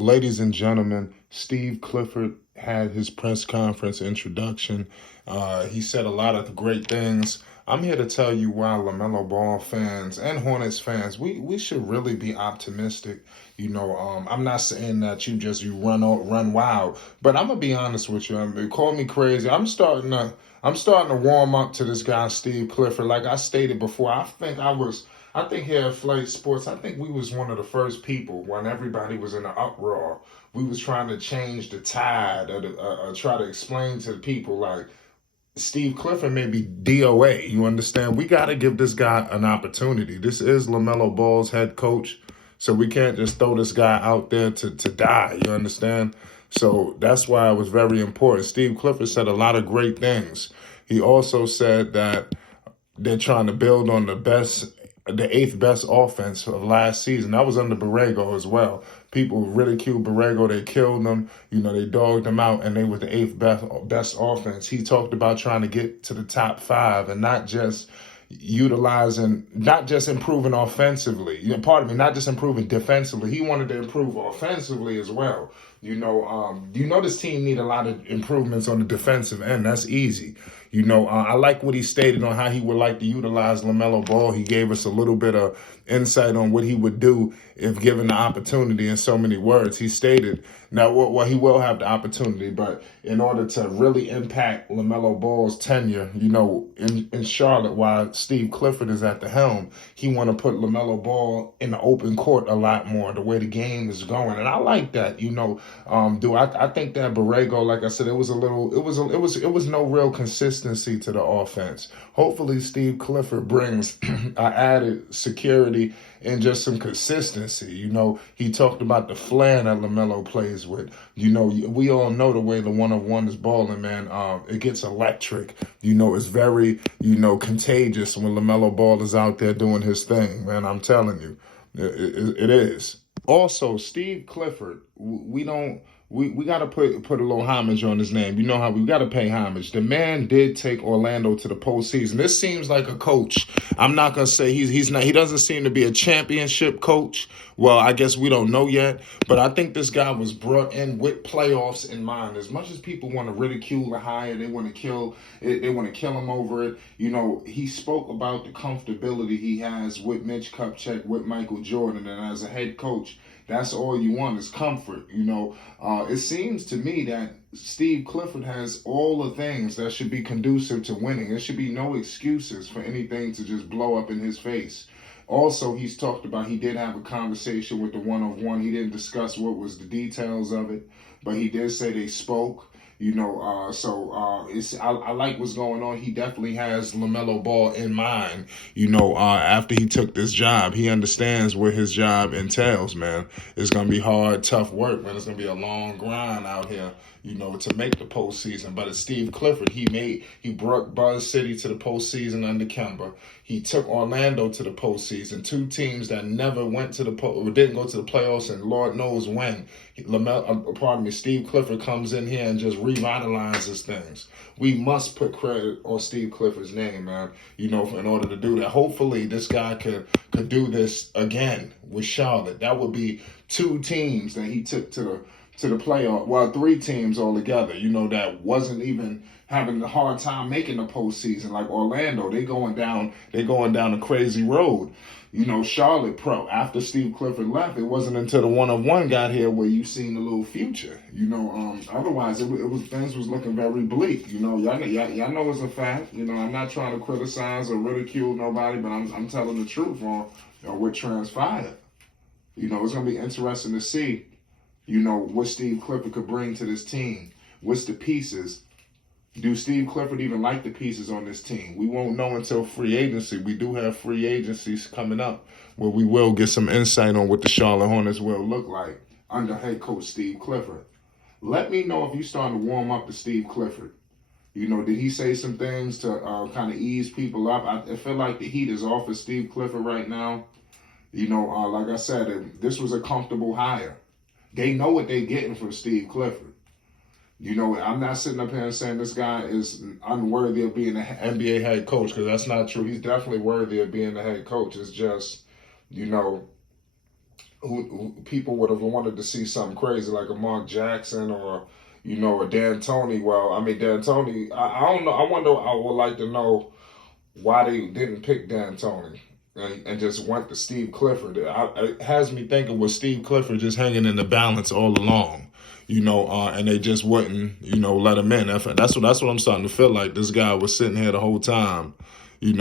Ladies and gentlemen, Steve Clifford had his press conference introduction. He said a lot of great things. I'm here to tell you why Lamelo Ball fans and Hornets fans, we should really be optimistic. I'm not saying that you run wild, but I'm gonna be honest with you. I mean, call me crazy. I'm starting to warm up to this guy Steve Clifford. Like I stated before, I think here at Flight Sports, I think we was one of the first people when everybody was in an uproar. We was trying to change the tide, or try to explain to the people like Steve Clifford may be DOA. You understand? We got to give this guy an opportunity. This is LaMelo Ball's head coach, so we can't just throw this guy out there to die. You understand? So that's why it was very important. Steve Clifford said a lot of great things. He also said that they're trying to build on the eighth best offense of last season. That was under Borrego as well. People ridiculed Borrego. They killed him. They dogged him out, and they were the eighth best offense. He talked about trying to get to the top five and not just improving offensively. Not just improving defensively. He wanted to improve offensively as well. This team need a lot of improvements on the defensive end. That's easy. I like what he stated on how he would like to utilize LaMelo Ball. He gave us a little bit of insight on what he would do if given the opportunity in so many words. He stated, now, well, he will have the opportunity, but in order to really impact LaMelo Ball's tenure, in Charlotte, while Steve Clifford is at the helm, he want to put LaMelo Ball in the open court a lot more, the way the game is going. And I like that, I think that Borrego, like I said, it was no real consistency to the offense. Hopefully Steve Clifford brings added security and just some consistency. He talked about the flair that LaMelo plays with. We all know the way the one-on-one is balling, man. It gets electric. It's very, contagious when LaMelo Ball is out there doing his thing, man. I'm telling you, it is. Also, Steve Clifford, we got to put a little homage on his name. You know how we got to pay homage. The man did take Orlando to the postseason. This seems like a coach. I'm not gonna say he's not. He doesn't seem to be a championship coach. Well, I guess we don't know yet. But I think this guy was brought in with playoffs in mind. As much as people want to ridicule the hire, they want to kill it. They want to kill him over it. He spoke about the comfortability he has with Mitch Kupchak, with Michael Jordan, and as a head coach, that's all you want is comfort. It seems to me that Steve Clifford has all the things that should be conducive to winning. There should be no excuses for anything to just blow up in his face. Also, he's talked about he did have a conversation with the one-on-one. He didn't discuss what was the details of it, but he did say they spoke. I like what's going on. He definitely has LaMelo Ball in mind. After he took this job, he understands what his job entails, man. It's gonna be hard, tough work, man. It's gonna be a long grind out here, to make the postseason. But it's Steve Clifford. He brought Buzz City to the postseason under Kemba. He took Orlando to the postseason. Two teams that never went to didn't go to the playoffs, and Lord knows when. Steve Clifford comes in here and just revitalizes things. We must put credit on Steve Clifford's name, man. In order to do that. Hopefully, this guy could do this again with Charlotte. That would be two teams that he took to the playoff. Well, three teams altogether. That wasn't even having a hard time making the postseason. Like Orlando, they going down a crazy road. Charlotte after Steve Clifford left, it wasn't until the one-on-one got here where you seen a little future. Otherwise it was things was looking very bleak. Y'all know it's a fact. I'm not trying to criticize or ridicule nobody, but I'm telling the truth on what transpired. It's gonna be interesting to see, what Steve Clifford could bring to this team. What's the pieces? Do Steve Clifford even like the pieces on this team? We won't know until free agency. We do have free agencies coming up where we will get some insight on what the Charlotte Hornets will look like under head coach Steve Clifford. Let me know if you're starting to warm up to Steve Clifford. Did he say some things to kind of ease people up? I feel like the heat is off of Steve Clifford right now. Like I said, this was a comfortable hire. They know what they're getting from Steve Clifford. I'm not sitting up here and saying this guy is unworthy of being an NBA head coach, because that's not true. He's definitely worthy of being the head coach. It's just, who people would have wanted to see something crazy like a Mark Jackson or a Dan Tony. Well, I mean Dan Tony. I don't know. I wonder. I would like to know why they didn't pick Dan Tony and just went to Steve Clifford. It has me thinking, was Steve Clifford just hanging in the balance all along? And they just wouldn't, let him in. That's what I'm starting to feel like. This guy was sitting here the whole time. It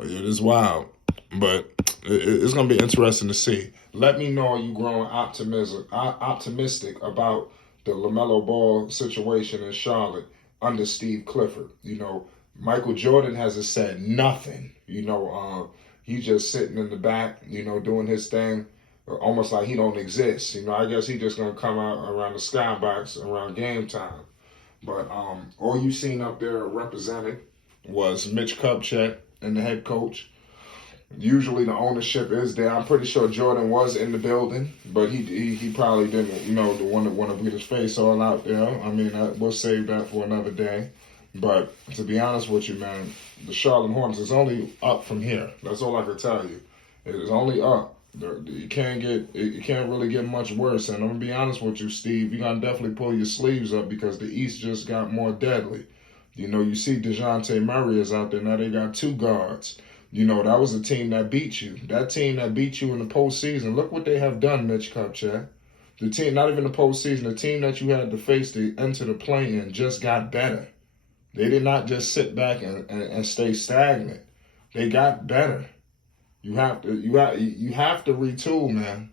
is wild, but it's going to be interesting to see. Let me know, are you growing optimistic about the Lamelo Ball situation in Charlotte under Steve Clifford? Michael Jordan hasn't said nothing. He's just sitting in the back, doing his thing, almost like he don't exist. I guess he's just gonna come out around the skybox around game time. But all you seen up there represented was Mitch Kupchak and the head coach. Usually the ownership is there. I'm pretty sure Jordan was in the building, but he probably didn't, want to get his face all out there. I mean, we'll save that for another day. But to be honest with you, man, the Charlotte Hornets is only up from here. That's all I can tell you. It is only up. It can't really get much worse. And I'm gonna be honest with you, Steve. You gotta definitely pull your sleeves up because the East just got more deadly. You see DeJounte Murray is out there now. They got two guards. That was a team that beat you. That team that beat you in the postseason. Look what they have done, Mitch Kupchak. The team, not even the postseason, the team that you had to face to enter the play-in just got better. They did not just sit back and stay stagnant. They got better. You have to retool, man.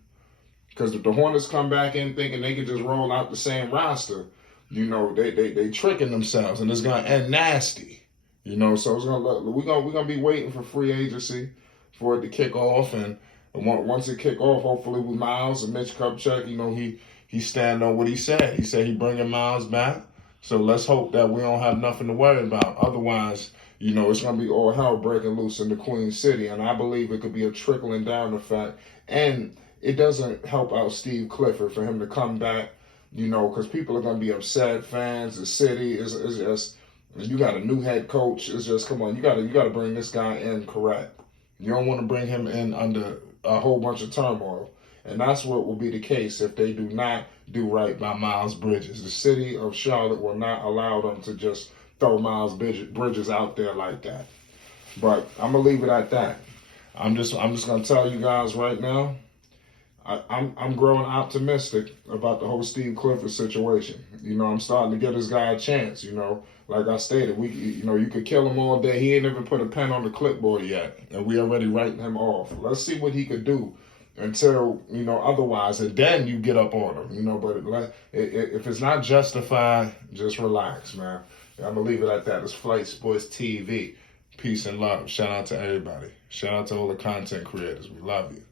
Because if the Hornets come back in thinking they can just roll out the same roster, they tricking themselves and it's gonna end nasty. So it's we're gonna be waiting for free agency for it to kick off, and once it kick off, hopefully with Miles and Mitch Kupchak, he stand on what he said. He said he bringing Miles back. So let's hope that we don't have nothing to worry about. Otherwise, it's going to be all hell breaking loose in the Queen City. And I believe it could be a trickling down effect. And it doesn't help out Steve Clifford for him to come back, because people are going to be upset. Fans, the city, is just, you got a new head coach. It's just, come on, you got to bring this guy in correct. You don't want to bring him in under a whole bunch of turmoil. And that's what will be the case if they do not do right by Miles Bridges. The city of Charlotte will not allow them to just throw Miles Bridges out there like that. But I'm going to leave it at that. I'm just going to tell you guys right now, I'm growing optimistic about the whole Steve Clifford situation. I'm starting to give this guy a chance. Like I stated, you could kill him all day. He ain't even put a pen on the clipboard yet, and we already writing him off. Let's see what he could do until, otherwise, and then you get up on him, but if it's not justified, just relax, man. I'm going to leave it at that. It's Flight Sports TV. Peace and love. Shout out to everybody. Shout out to all the content creators. We love you.